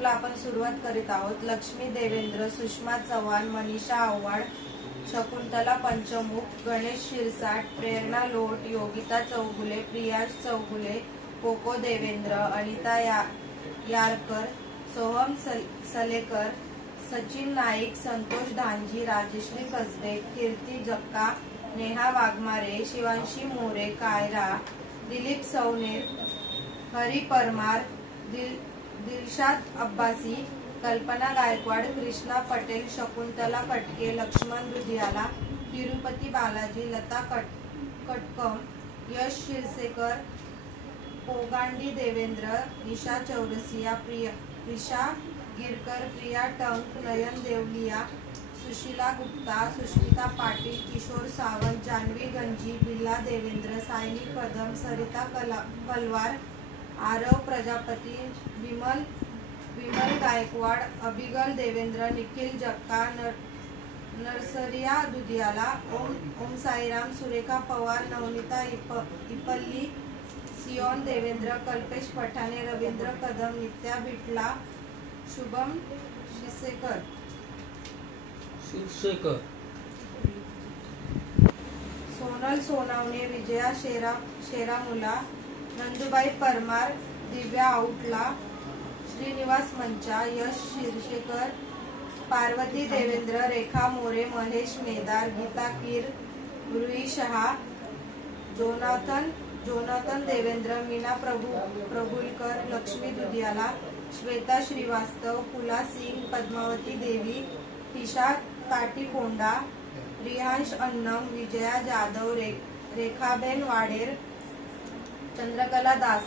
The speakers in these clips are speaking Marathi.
ग्रुपला आपण सुरुवात करीत आहोत। लक्ष्मी देवेंद्र, सुषमा चव्हाण, मनीषा आव्हाड, शकुंतला पंचमुख, गणेश शिरसाट, प्रेरणा लोट, योगिता चौगुले, प्रियाश चौगुले, कोको देवेंद्र, अनिता यारकर, सोहम सलेकर, सचिन नाईक, संतोष धांजी, राजश्री कसबे, कीर्ती जक्का, नेहा वाघमारे, शिवांशी मोरे, कायरा, दिलीप सवनेर, हरी परमार, दिलशाद अब्बासी, कल्पना गायकवाड, कृष्णा पटेल, शकुंतला कटके, लक्ष्मण रुदियाला, तिरुपती बालाजी, लता कटकम, यश शिरसेकर, पोगांडी देवेंद्र, निशा चौरसिया, प्रिशा गिरकर, प्रिया टंक, नयन देवलिया, सुशीला गुप्ता, सुष्मिता पाटील, किशोर सावंत, जान्हवी गंजी, बिल्ला देवेंद्र, सायली कदम, सरिता पलवार, आरव प्रजापती, विमल गायकवाड, अभिगल देवेंद्र, निखिल जक्का, नरसरिया दुधियाला, ओम साईराम, सुरेखा पवार, नवनीता इपल्ली, सियोन देवेंद्र, कल्पेश पठाणे, रवींद्र कदम, नित्या बिटला, शुभम शिरसेकर, सोनल सोनावणे, विजया शेरामुला, नंदुबाई परमार, दिव्या आउटला, श्रीनिवास मंचा, यश शिरसेकर, पार्वती देवेंद्र, रेखा मोरे, महेश मेदार, गीता कीर, रुई शहा, जोनाथन देवेंद्र, मीना प्रभुलकर, लक्ष्मी दुधियाला, श्वेता श्रीवास्तव, फुला सिंग, पद्मावती देवी, ईशा ताटीकोंडा, रिहांश अन्नम, विजया जाधव, रेखाबेन वाडेर, चंद्रकला दास,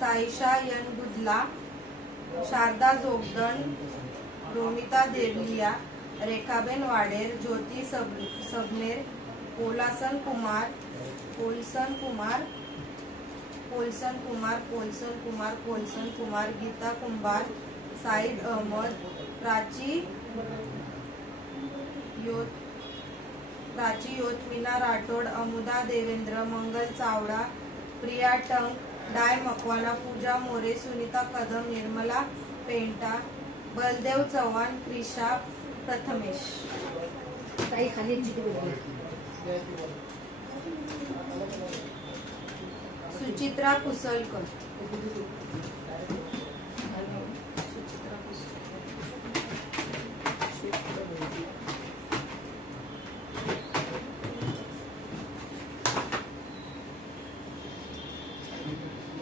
साईशा यन बुदला, शारदा जोगदन, रोमिता देवलिया, रेखाबेन वाडेर, ज्योती सबनेर, पोलसन कुमार, गीता कुंभार, साईद अहमद, प्राची योत, मीना राठोड, अमुदा देवेंद्र, मंगल चावडा, प्रिया टंक, डाय मकवाना, पूजा मोरे, सुनीता कदम, निर्मला पेंटा, बलदेव चव्हाण, क्रिशा प्रथमेश, सुचित्रा कुसलकर,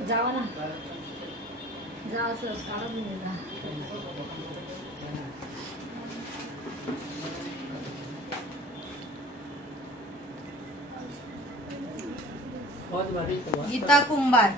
जावा ना जा असं काढा गीता कुंभार,